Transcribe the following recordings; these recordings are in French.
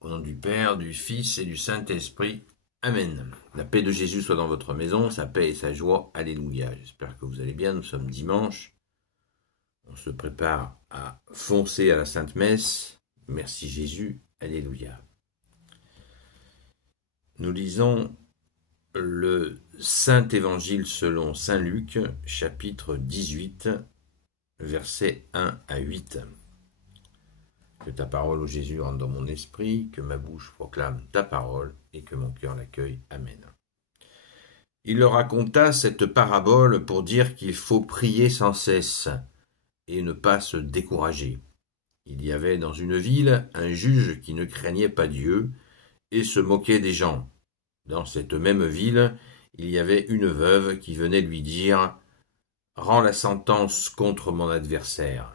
Au nom du Père, du Fils et du Saint-Esprit. Amen. La paix de Jésus soit dans votre maison, sa paix et sa joie. Alléluia. J'espère que vous allez bien. Nous sommes dimanche. On se prépare à foncer à la Sainte Messe. Merci Jésus. Alléluia. Nous lisons le Saint Évangile selon Saint Luc, chapitre 18, versets 1 à 8. Que ta parole, ô Jésus, rentre dans mon esprit, que ma bouche proclame ta parole et que mon cœur l'accueille. Amen. Il leur raconta cette parabole pour dire qu'il faut prier sans cesse et ne pas se décourager. Il y avait dans une ville un juge qui ne craignait pas Dieu et se moquait des gens. Dans cette même ville, il y avait une veuve qui venait lui dire « Rends la sentence contre mon adversaire ».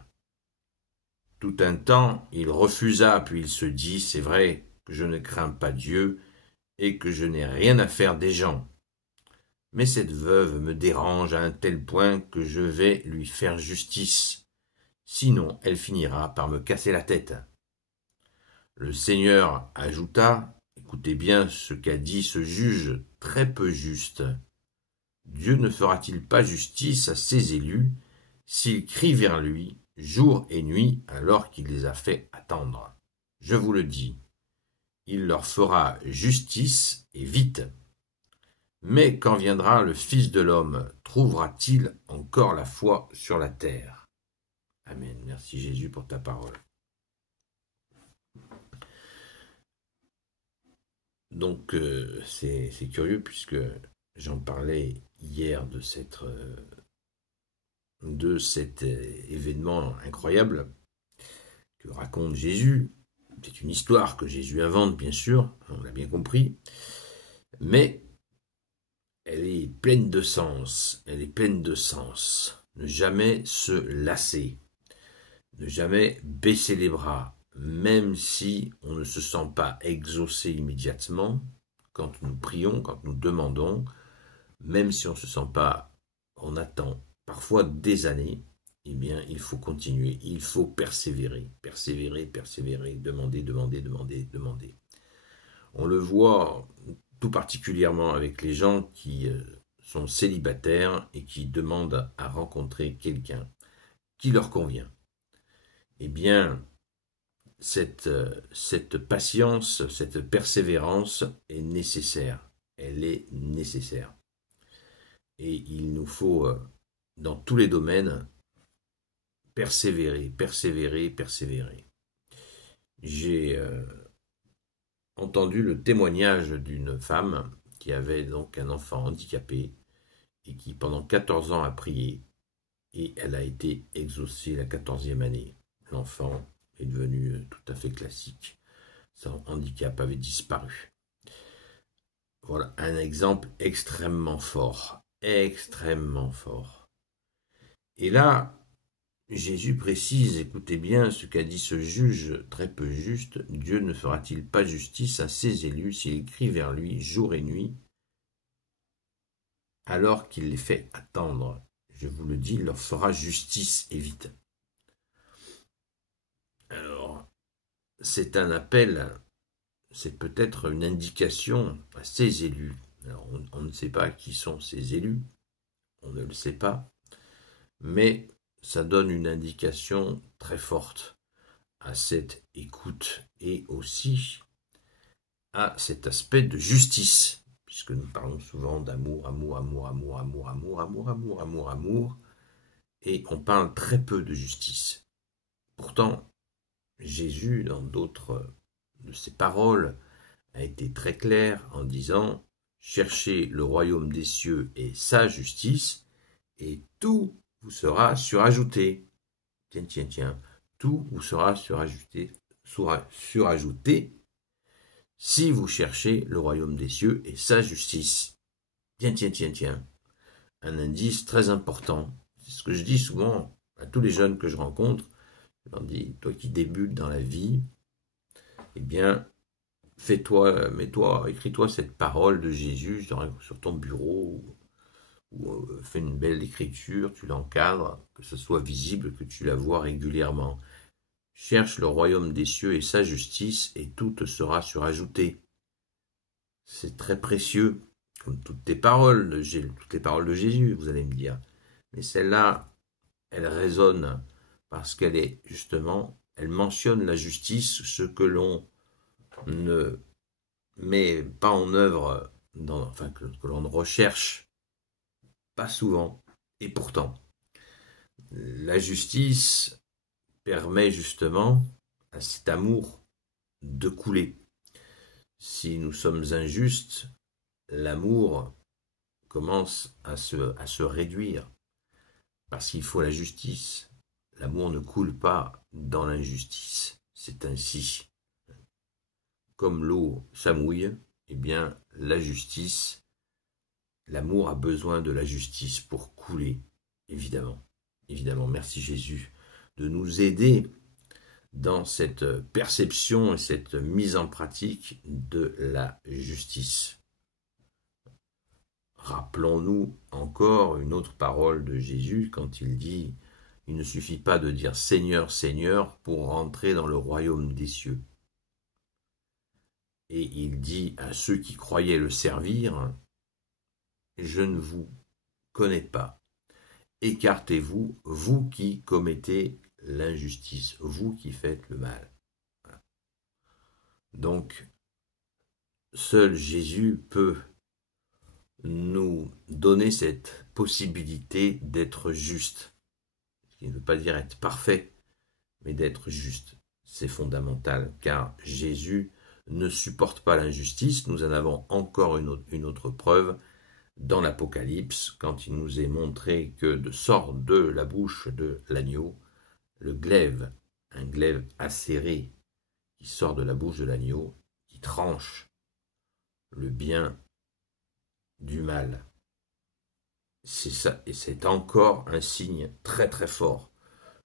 Tout un temps, il refusa, puis il se dit « C'est vrai que je ne crains pas Dieu et que je n'ai rien à faire des gens. Mais cette veuve me dérange à un tel point que je vais lui faire justice. Sinon, elle finira par me casser la tête. » Le Seigneur ajouta « Écoutez bien ce qu'a dit ce juge très peu juste. Dieu ne fera-t-il pas justice à ses élus s'ils crient vers lui jour et nuit alors qu'il les a fait attendre? Je vous le dis, il leur fera justice et vite. Mais quand viendra le Fils de l'homme, trouvera-t-il encore la foi sur la terre? Amen. Merci Jésus pour ta parole. Donc c'est curieux puisque j'en parlais hier de cet événement incroyable que raconte Jésus. C'est une histoire que Jésus invente, bien sûr, on l'a bien compris, mais elle est pleine de sens, Ne jamais se lasser, ne jamais baisser les bras, même si on ne se sent pas exaucé immédiatement, quand nous prions, quand nous demandons, même si on ne se sent pas, on attend parfois des années, eh bien, il faut continuer, il faut persévérer, demander. On le voit tout particulièrement avec les gens qui sont célibataires et qui demandent à rencontrer quelqu'un qui leur convient. Eh bien, cette patience, cette persévérance est nécessaire. Elle est nécessaire. Et il nous faut, dans tous les domaines, persévérer. J'ai entendu le témoignage d'une femme qui avait donc un enfant handicapé et qui pendant 14 ans a prié et elle a été exaucée la 14e année. L'enfant est devenu tout à fait classique. Son handicap avait disparu. Voilà un exemple extrêmement fort. Et là, Jésus précise, écoutez bien ce qu'a dit ce juge très peu juste, Dieu ne fera-t-il pas justice à ses élus s'ils crient vers lui jour et nuit, alors qu'il les fait attendre? Je vous le dis, il leur fera justice et vite. Alors, c'est un appel, c'est peut-être une indication à ses élus. Alors, on ne sait pas qui sont ces élus, on ne le sait pas, mais ça donne une indication très forte à cette écoute et aussi à cet aspect de justice, puisque nous parlons souvent d'amour, et on parle très peu de justice. Pourtant, Jésus, dans d'autres de ses paroles, a été très clair en disant « Cherchez le royaume des cieux et sa justice, et tout vous sera surajouté. » Tiens, tout vous sera surajouté si vous cherchez le royaume des cieux et sa justice. Tiens. Un indice très important. C'est ce que je dis souvent à tous les jeunes que je rencontre. Je leur dis, toi qui débutes dans la vie, eh bien, écris-toi cette parole de Jésus sur ton bureau, ou fais une belle écriture, tu l'encadres, que ce soit visible, que tu la vois régulièrement. Cherche le royaume des cieux et sa justice, et tout te sera surajouté. C'est très précieux, comme toutes les paroles de Jésus, vous allez me dire. Mais celle-là, elle résonne parce qu'elle est justement, elle mentionne la justice, ce que l'on ne met pas en œuvre, que l'on ne recherche pas souvent. Et pourtant, la justice permet justement à cet amour de couler. Si nous sommes injustes, l'amour commence à se réduire parce qu'il faut la justice. L'amour ne coule pas dans l'injustice. C'est ainsi. Comme l'eau s'amouille, eh bien, la justice, l'amour a besoin de la justice pour couler, évidemment. Évidemment, merci Jésus de nous aider dans cette perception et cette mise en pratique de la justice. Rappelons-nous encore une autre parole de Jésus quand il dit « Il ne suffit pas de dire Seigneur, Seigneur pour rentrer dans le royaume des cieux. » Et il dit à ceux qui croyaient le servir « Je ne vous connais pas. Écartez-vous, vous qui commettez l'injustice, vous qui faites le mal. » Donc, seul Jésus peut nous donner cette possibilité d'être juste. Ce qui ne veut pas dire être parfait, mais d'être juste. C'est fondamental, car Jésus ne supporte pas l'injustice. Nous en avons encore une autre preuve dans l'Apocalypse, quand il nous est montré que sort de la bouche de l'agneau le glaive, un glaive acéré qui sort de la bouche de l'agneau, qui tranche le bien du mal. C'est ça, et c'est encore un signe très très fort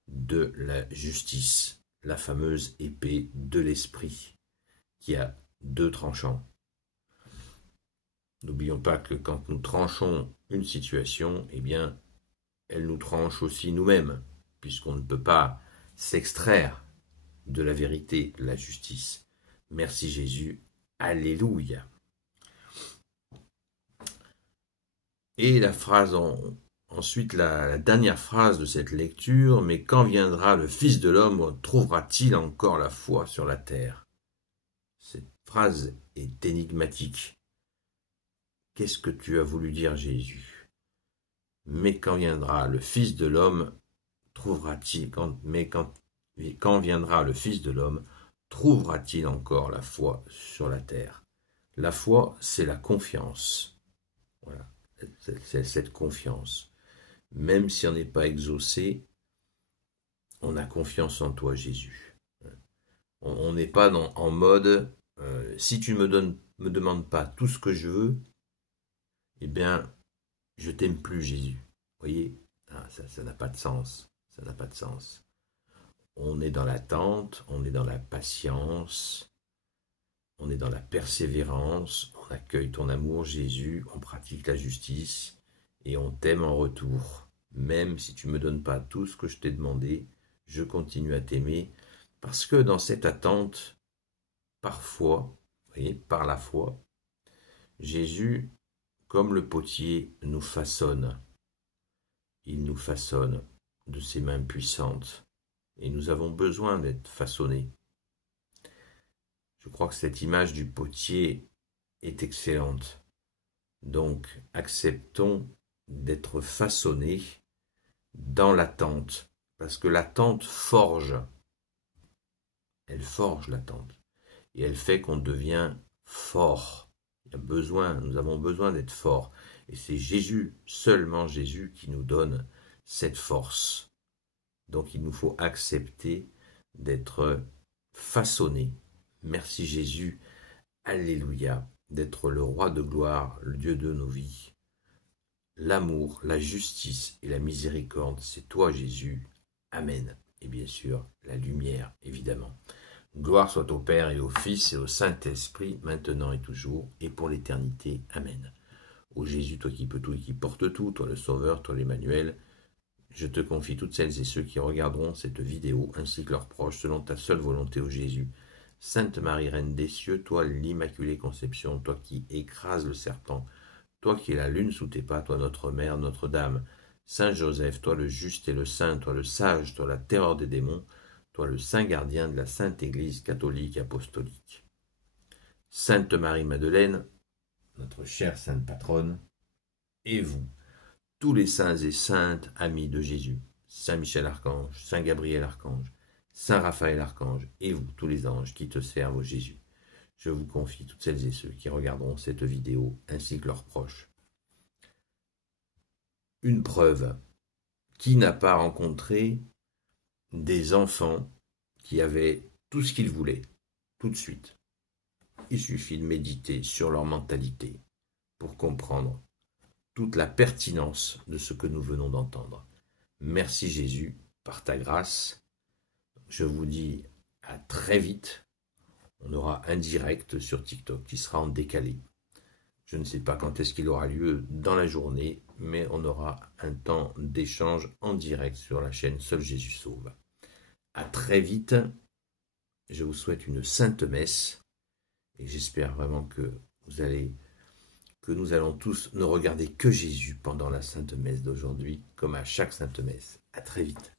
de la justice, la fameuse épée de l'esprit qui a deux tranchants. N'oublions pas que quand nous tranchons une situation, eh bien, elle nous tranche aussi nous-mêmes, puisqu'on ne peut pas s'extraire de la vérité, de la justice. Merci Jésus, alléluia. Et la phrase ensuite, la dernière phrase de cette lecture, « Mais quand viendra le Fils de l'homme, trouvera-t-il encore la foi sur la terre ?» Cette phrase est énigmatique. Qu'est-ce que tu as voulu dire, Jésus? Mais quand viendra le Fils de l'homme, trouvera-t-il, quand viendra le Fils de l'homme, trouvera-t-il encore la foi sur la terre? La foi, c'est la confiance. Voilà, c'est cette confiance. Même si on n'est pas exaucé, on a confiance en toi, Jésus. On n'est pas en mode, si tu ne me demandes pas tout ce que je veux, eh bien, je t'aime plus, Jésus. Vous voyez, ça n'a pas de sens. Ça n'a pas de sens. On est dans l'attente, on est dans la patience, on est dans la persévérance, on accueille ton amour, Jésus, on pratique la justice et on t'aime en retour. Même si tu ne me donnes pas tout ce que je t'ai demandé, je continue à t'aimer parce que dans cette attente, parfois, vous voyez, par la foi, Jésus, comme le potier, nous façonne. Il nous façonne de ses mains puissantes et nous avons besoin d'être façonnés. Je crois que cette image du potier est excellente. Donc, acceptons d'être façonnés dans l'attente, parce que l'attente forge. Elle forge l'attente et elle fait qu'on devient fort. Nous avons besoin d'être forts. Et c'est Jésus, seulement Jésus, qui nous donne cette force. Donc il nous faut accepter d'être façonnés. Merci Jésus, alléluia, d'être le roi de gloire, le Dieu de nos vies. L'amour, la justice et la miséricorde, c'est toi Jésus. Amen. Et bien sûr, la lumière, évidemment. Gloire soit au Père et au Fils et au Saint-Esprit, maintenant et toujours, et pour l'éternité. Amen. Ô Jésus, toi qui peux tout et qui portes tout, toi le Sauveur, toi l'Emmanuel, Je te confie toutes celles et ceux qui regarderont cette vidéo, ainsi que leurs proches, selon ta seule volonté, ô Jésus. Sainte Marie, Reine des cieux, toi l'Immaculée Conception, toi qui écrases le serpent, toi qui es la lune sous tes pas, toi notre Mère, Notre-Dame, Saint Joseph, toi le juste et le saint, toi le sage, toi la terreur des démons, toi le saint gardien de la Sainte Église catholique et apostolique. Sainte Marie-Madeleine, notre chère sainte patronne, et vous, tous les saints et saintes amis de Jésus, Saint Michel Archange, Saint Gabriel Archange, Saint Raphaël Archange, et vous, tous les anges qui te servent, ô Jésus. Je vous confie toutes celles et ceux qui regarderont cette vidéo, ainsi que leurs proches. Une preuve. Qui n'a pas rencontré des enfants qui avaient tout ce qu'ils voulaient, tout de suite? Il suffit de méditer sur leur mentalité pour comprendre toute la pertinence de ce que nous venons d'entendre. Merci Jésus, par ta grâce. Je vous dis à très vite. On aura un direct sur TikTok qui sera en décalé. Je ne sais pas quand est-ce qu'il aura lieu dans la journée, mais on aura un temps d'échange en direct sur la chaîne Seul Jésus Sauve. À très vite. Je vous souhaite une sainte messe et j'espère vraiment que nous allons tous ne regarder que Jésus pendant la sainte messe d'aujourd'hui, comme à chaque sainte messe. À très vite.